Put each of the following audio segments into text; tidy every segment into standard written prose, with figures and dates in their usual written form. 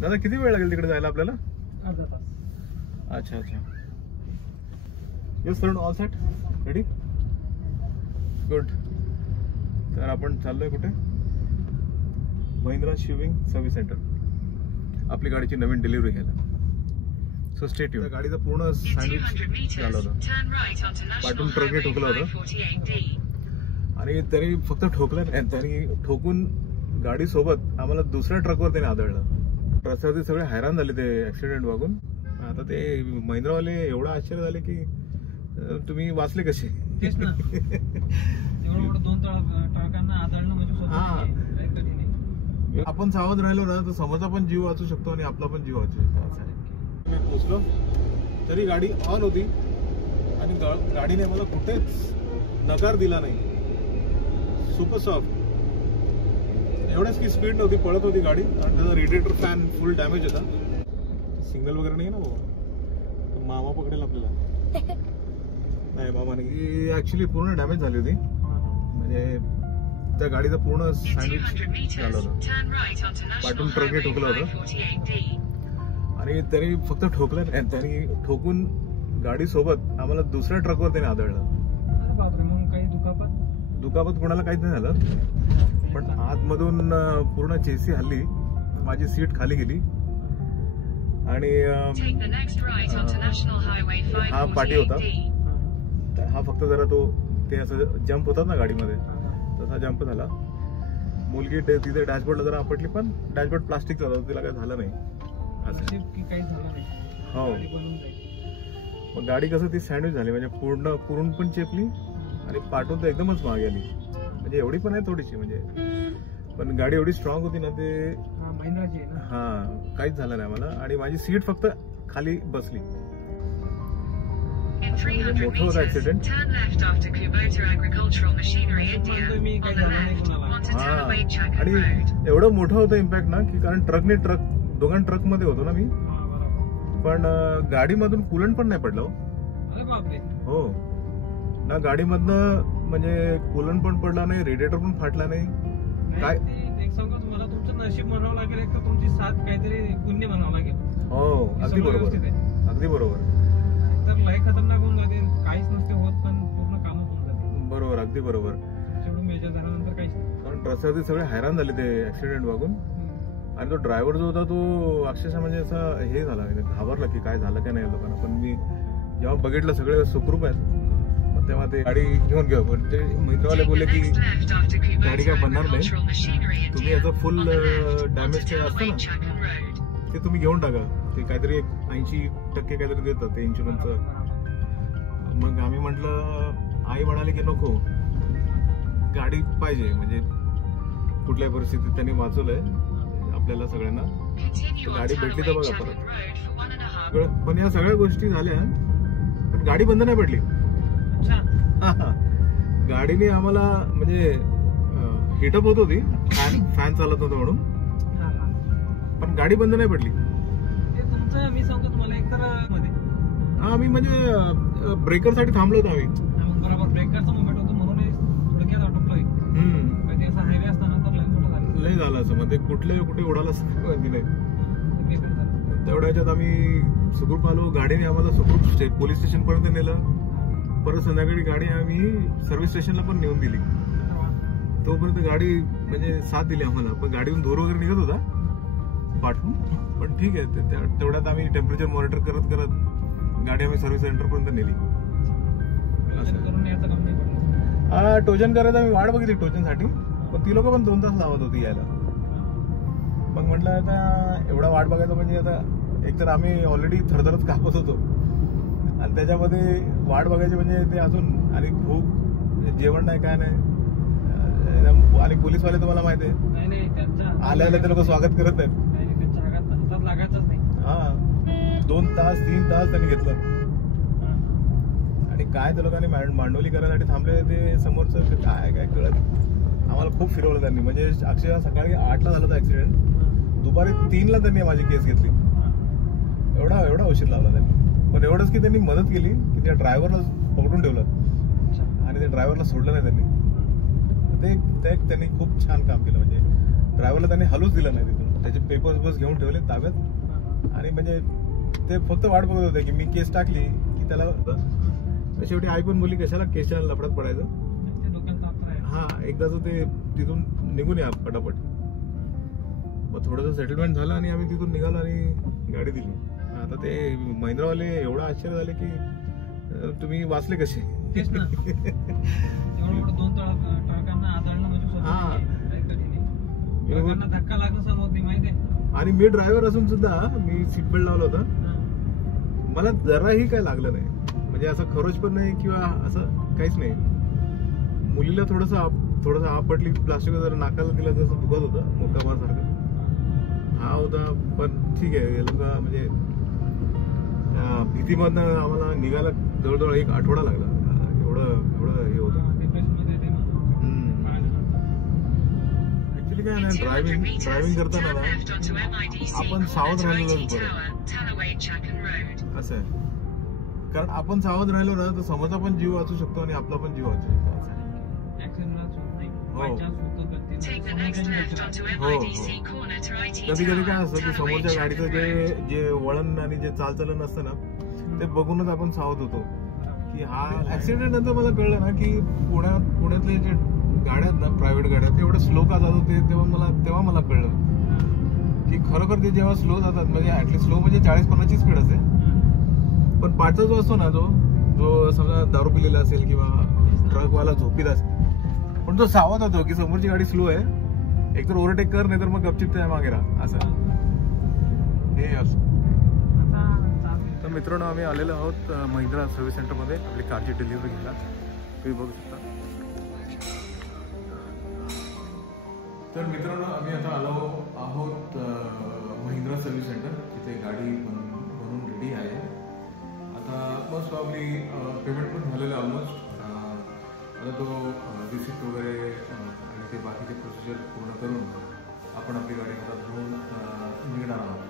दादा किती वेळ लागेल तिकडे जायला आपल्याला? अर्धा तास. अच्छा अच्छा. Yes sir, all set, ready, good. तर आपण चाललोय कुठे? महिंद्रा शिविंग सर्व्हिस सेंटर, आपली गाडीची नवीन डिलिव्हरी घ्यायला. So stay tune. गाडीचा पूर्ण सँडविच झालं होतं, पाठून ट्रकने ठोकलं होतं आणि त्यांनी फक्त ठोकलं नाही, त्यांनी ठोकून गाडी सोबत आम्हाला दुसऱ्या ट्रकवर त्याने आदळलं. रस्त्यावरती सगळे हैराण झाले ते ऍक्सिडेंट बघून. आता ते महिंद्रावाले एवढं आश्चर्य झाले की तुम्ही वाचले कसे? तेच ना. एवढं मोठं दोन ट्रकांना आदळणं म्हणजे आपण सावध राहिलो ना तर समोरचा पण जीव वाचू शकतो आणि आपला पण जीव वाचू शकतो. असं आहे. मी पोहोचलो तरी गाडी ऑन होती आणि गाडीने मला कुठेच नकार दिला नाही. Super soft. एवढ्याच की स्पीड नव्हती, पळत होती गाडी आणि त्याचा रेडिएटर फॅन फुल डॅमेज होता. सिग्नल वगैरे नाही ना भाऊ, मामा पकडेल आपल्याला. नाही मामा नाही, ऍक्च्युली पूर्ण डॅमेज झाली होती. म्हणजे त्या गाडीचं पूर्ण सँडविच झालं होतं, पाठून ट्रकने ठोकलं होतं आणि त्यांनी फक्त ठोकलं नाही, त्यांनी ठोकून गाडी सोबत आम्हाला दुसऱ्या ट्रकवर त्याने आदळलं. मग काही दुखापत कोणाला काहीच नाही झालं, पण आतमधून पूर्ण चेसी हल्ली, माझी सीट खाली गेली आणि हा पाठी होता. हा फक्त जरा ते असं जंप होतात ना गाडीमध्ये, तसा जंप झाला. मुलगी तिथे डॅशबोर्डला जरा आपटली, पण डॅशबोर्ड प्लास्टिकचा होता, तिला काही झालं नाही. असं हो. मग गाडी कसं ती सँडविच झाली, म्हणजे पुरून पण चेपली आणि पाठून तर एकदमच मागे आली. म्हणजे एवढी पण आहे थोडीशी, म्हणजे पण गाडी एवढी स्ट्रॉंग होती ना, ते हा काहीच झालं नाही मला. आणि माझी सीट फक्त खाली बसली. मोठं होतं ऍक्सिडेंट. हा, आणि एवढं मोठं होतं इम्पॅक्ट ना की कारण दोघां ट्रक मध्ये होतो ना मी, पण गाडीमधून कूलंट पण नाही पडलं हो ना. गाडीमधनं म्हणजे कूलंट पण पडला नाही, रेडिएटर पण फाटला नाही. काय एक सांगतो तुम्हाला, तुमचं नशीब म्हणावं लागेल, एक तर तुमची साथ काहीतरी पुण्य म्हणावं लागेल. हो, अगदी बरोबर, अगदी बरोबर. तर लय खतरनाक होऊन जाते, काहीच नसते होत पण पूर्ण कामच होऊन जाते. बरोबर, अगदी बरोबर. जेवढं मेजर झाल्यानंतर काहीच नाही. कारण रस्त्यावरती सगळे हैराण झाले ते ऍक्सिडेंट बघून. आणि तो ड्रायव्हर जो होता तो अक्षरशः म्हणजे असं हे झाला, घाबरला की काय झालं का नाही लोकांना. पण मी जेव्हा बघितलं सगळे सुखरूप आहेत, मग तेव्हा ते गाडी घेऊन गेलो. पण ते मित्रवाले बोलले की गाडी काय बनणार नाही, तुम्ही याचं फुल डॅमेज काय असतं ना ते तुम्ही घेऊन टाका. ते काहीतरी 80% काहीतरी देतात ते इन्शुरन्सचं. मग आम्ही म्हटलं, आई म्हणाली की नको, गाडी पाहिजे, म्हणजे कुठल्याही परिस्थितीत त्यांनी वाचवलंय आपल्याला सगळ्यांना. गाडी भेटली तर बघा परत. पण या सगळ्या गोष्टी झाल्या, पण गाडी बंद नाही पडली. गाडीने आम्हाला म्हणजे हिटअप होत होती, फॅन चालत होता म्हणून, पण गाडी बंद नाही पडली. मी सांगतो तुम्हाला, एकतर आम्ही म्हणजे ब्रेकर साठी थांबलो होतो आम्ही. बरोबर, ब्रेकरचा मुवमेंट होतो म्हणून थोडक्यात आटोपलोय. कधी असा हायवे असताना तर लय झालं असं, म्हणजे कुठे उडाला नाही. तेवढ्याच्यात आम्ही सुखरूप आलो. गाडीने आम्हाला सुखरूप पोलीस स्टेशन पर्यंत नेलं. परत संध्याकाळी गाडी आम्ही सर्व्हिस स्टेशनला पण नेऊन दिली. तोपर्यंत गाडी म्हणजे साथ दिली आम्हाला. पण गाडीतून धूर वगैरे निघत होता पाठवून, पण ठीक आहे. तेवढ्यात आम्ही टेम्परेचर मॉनिटर करत गाडी आम्ही सर्व्हिस सेंटर पर्यंत नेली. टोजन करायचं आम्ही वाट बघितली टोजनसाठी, पण ती लोक पण 2 तास लावत होती यायला. मग म्हटलं आता एवढा वाट बघायचं म्हणजे आता एकतर आम्ही ऑलरेडी थरथरच कापत होतो आणि त्याच्यामध्ये वाट बघायची म्हणजे ते अजून, आणि भूक, जेवण नाही काय नाही. आणि पोलीसवाले तुम्हाला माहिती आहे, आल्याला ते लोक स्वागत करत नाहीत. हा, 2 तास 3 तास त्यांनी घेतलं. आणि काय त्या लोकांनी मांडवली करायसाठी थांबले, ते समोरचं काय कळत. आम्हाला खूप फिरवलं त्यांनी. म्हणजे अक्षरशः सकाळी 8ला झालं होतं ऍक्सिडेंट, दुपारी 3ला त्यांनी माझी केस घेतली. एवढा उशीर लावला त्यांनी. पण एवढंच की त्यांनी मदत केली की त्या ड्रायव्हरला पकडून ठेवलं आणि त्या ड्रायव्हरला सोडलं नाही त्यांनी. ते त्यांनी खूप छान काम केलं. म्हणजे ड्रायव्हरला त्यांनी हलूच दिलं नाही तिथून. त्याचे पेपर्स घेऊन ठेवले ताब्यात आणि म्हणजे ते फक्त वाट बघत होते की मी केस टाकली की त्याला शेवटी आई पण बोलली कशाला केसच्या लफड्यात पडायचं, हा एकदाच ते तिथून निघून या पटापट. मग थोडंसं सेटलमेंट झालं आणि आम्ही तिथून निघालो आणि गाडी दिली. आता ते महिंद्रावाले एवढं आश्चर्य झाले की तुम्ही वाचले कसे. धक्का लागणं सहन होत नाही माहितीये. आणि मी ड्रायव्हर असून सुद्धा मी सीट बेल्ट लावला होता, मला जराही काय लागलं नाही. म्हणजे असं खरोच पण नाही किंवा असं काहीच नाही. मुलीला थोडंसं आपटली प्लास्टिक जर नाकाला दिला तसं दुखत होतं मोकामासारखं हा होता. पण ठीक आहे लोक म्हणजे भीतीमधनं आम्हाला निघायला जवळजवळ 1 आठवडा लागला. एवढं हे होतं. ऍक्च्युली काय नाही, ड्रायव्हिंग करताना ना आपण सावध राहिलेलोच बरं. असं आहे, कारण आपण सावध राहिलो ना तर समोरचा पण जीव वाचू शकतो आणि आपला पण जीव वाचू शकतो. असं आहे. कधी कधी काय असतं की समोरच्या गाडीचं जे वळण आणि जे चालचलन असतं ना ते बघूनच आपण सावध होतो की हा ऍक्सिडेंट नंतर मला कळलं ना की पुण्यातले जे गाड्या आहेत ना प्रायव्हेट गाड्या ते एवढे स्लो का जात होते तेव्हा मला कळलं की खरोखर ते जेव्हा स्लो जातात म्हणजे ऍटलीस्ट स्लो म्हणजे 40-50 ची स्पीड असते. पण पाठचा जो असतो ना जो समजा दारू पिलेला असेल किंवा ट्रकवाला झोपीत असेल पण तो सावध होतो की समोरची गाडी स्लो आहे, एकतर ओव्हरटेक कर नाही तर मग गपचिप त्या मागे राहा. असं हे असं. तर मित्रांनो आम्ही आलेलो आहोत महिंद्रा सर्व्हिस सेंटरमध्ये आपली कारची डिलिव्हरी घ्यायला. तुम्ही बघू शकता. तर मित्रांनो आम्ही आता आलो आहोत महिंद्रा सर्व्हिस सेंटर. तिथे गाडी बनवून रेडी आहे. आता मोस्ट प्रॉब्ली पेमेंट पण झालेलं आहे ऑलमोस्ट. आता तो रिसिप्ट वगैरे आणि ते बाकीचे प्रोसिजर पूर्ण करून आपण आपली गाडी आता घेऊन निघणार आहोत.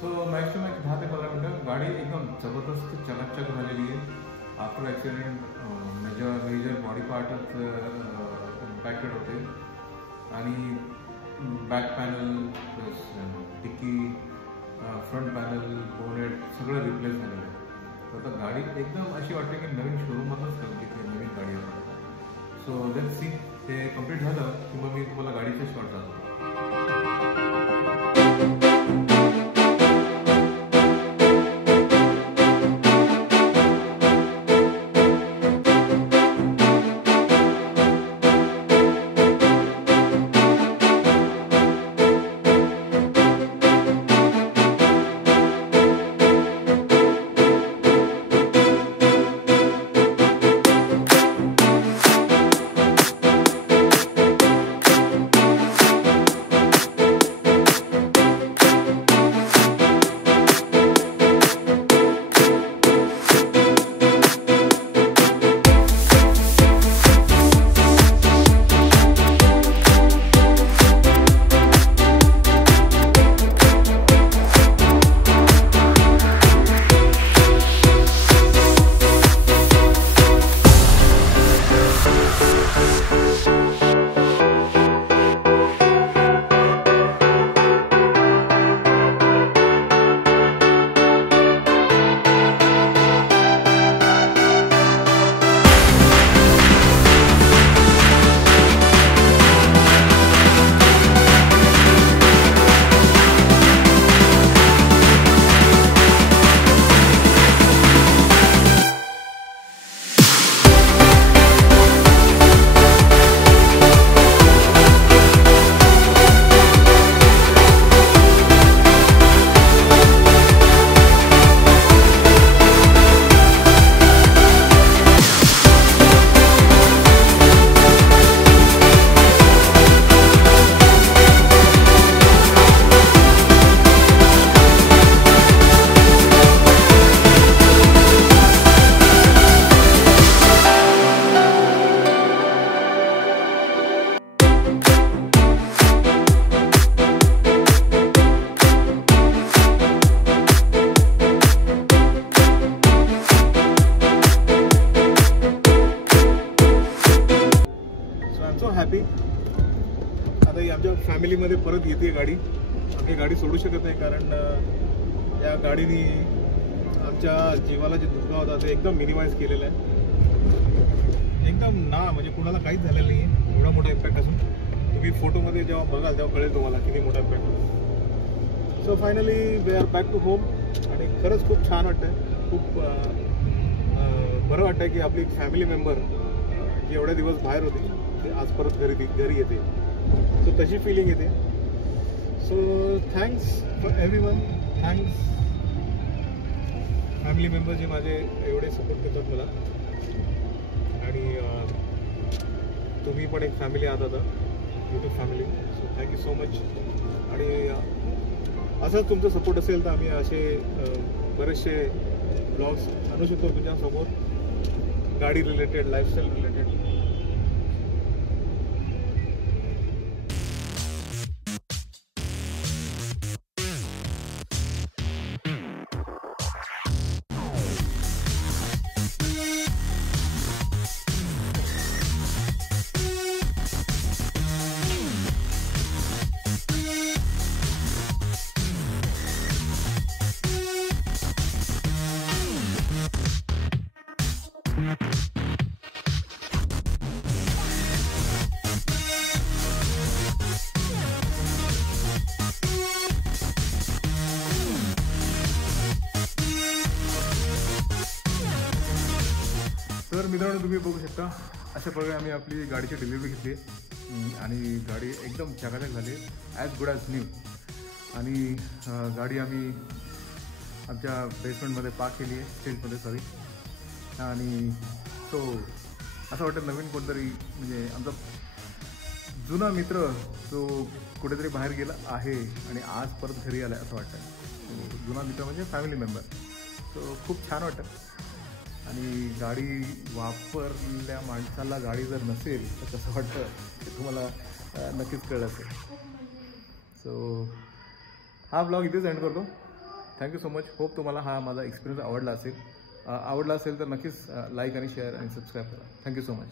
सो मॅक्स टू मॅक्स 10 ते 15 मिनटं. गाडी एकदम जबरदस्त चकाचक झालेली आहे. आफ्टर ॲक्सिडेंट मेजर बॉडी पार्टच इम्पॅक्टेड होते आणि back panel plus dickey front panel bonnet सगळं रिप्लेस झालेलं आहे. तर आता गाडी एकदम अशी वाटते की नवीन शोरूममधूनच खरेदी नवीन गाडी आहे. सो लेट्स सी ते कम्प्लीट झालं की मग मी तुम्हाला गाडीचे शॉट दाखवतो. फॅमिलीमध्ये परत येते गाडी. ही गाडी सोडू शकत नाही, कारण या गाडीने आमच्या जीवाला जे धोका होता ते एकदम मिनिमाइज केलेलं आहे. एकदम म्हणजे कुणाला काहीच झालेलं नाही आहे. एवढा मोठा इम्पॅक्ट असून तुम्ही फोटोमध्ये जेव्हा बघाल तेव्हा कळेल तुम्हाला किती मोठा इम्पॅक्ट होता. So finally we are back to home आणि खरंच खूप छान वाटतंय. खूप बरं वाटतंय की आपली फॅमिली मेंबर जी एवढे दिवस बाहेर होती ते आज परत घरी येते. सो तशी फिलिंग येते. So thanks for everyone. Thanks family member जे माझे एवढे सपोर्ट करतात मला, आणि तुम्ही पण एक फॅमिली आहात आता, YouTube family. So thank you so much. आणि असाच तुमचा सपोर्ट असेल तर आम्ही असे बरेचसे ब्लॉग्स आणू शकतो तुमच्यासमोर, गाडी रिलेटेड, लाईफस्टाईल रिलेटेड. तर मित्रांनो, तुम्ही बघू शकता अशा प्रकारे आम्ही आपली गाडीची डिलिव्हरी घेतली आणि गाडी एकदम चकाचक झाली, ॲज गुड ॲज न्यू. आणि गाडी आम्ही आमच्या बेसमेंटमध्ये पार्क केली आहे, स्टेजमध्ये सॉरी. आणि तो असं वाटतं नवीन कोणतरी, म्हणजे आमचा जुना मित्र जो कुठेतरी बाहेर गेला आहे आणि आज परत घरी आला असं वाटतं. जुना मित्र म्हणजे फॅमिली मेंबर. सो खूप छान वाटतं. आणि गाडी वापरलेल्या माणसाला गाडी जर नसेल तर कसं वाटतं ते तुम्हाला नक्कीच कळलं असेल. सो हा ब्लॉग इथेच एंड करतो. Thank you so much. होप तुम्हाला हा माझा एक्सपिरियन्स आवडला असेल तर नक्कीच लाईक आणि शेअर आणि सबस्क्राईब करा. Thank you so much.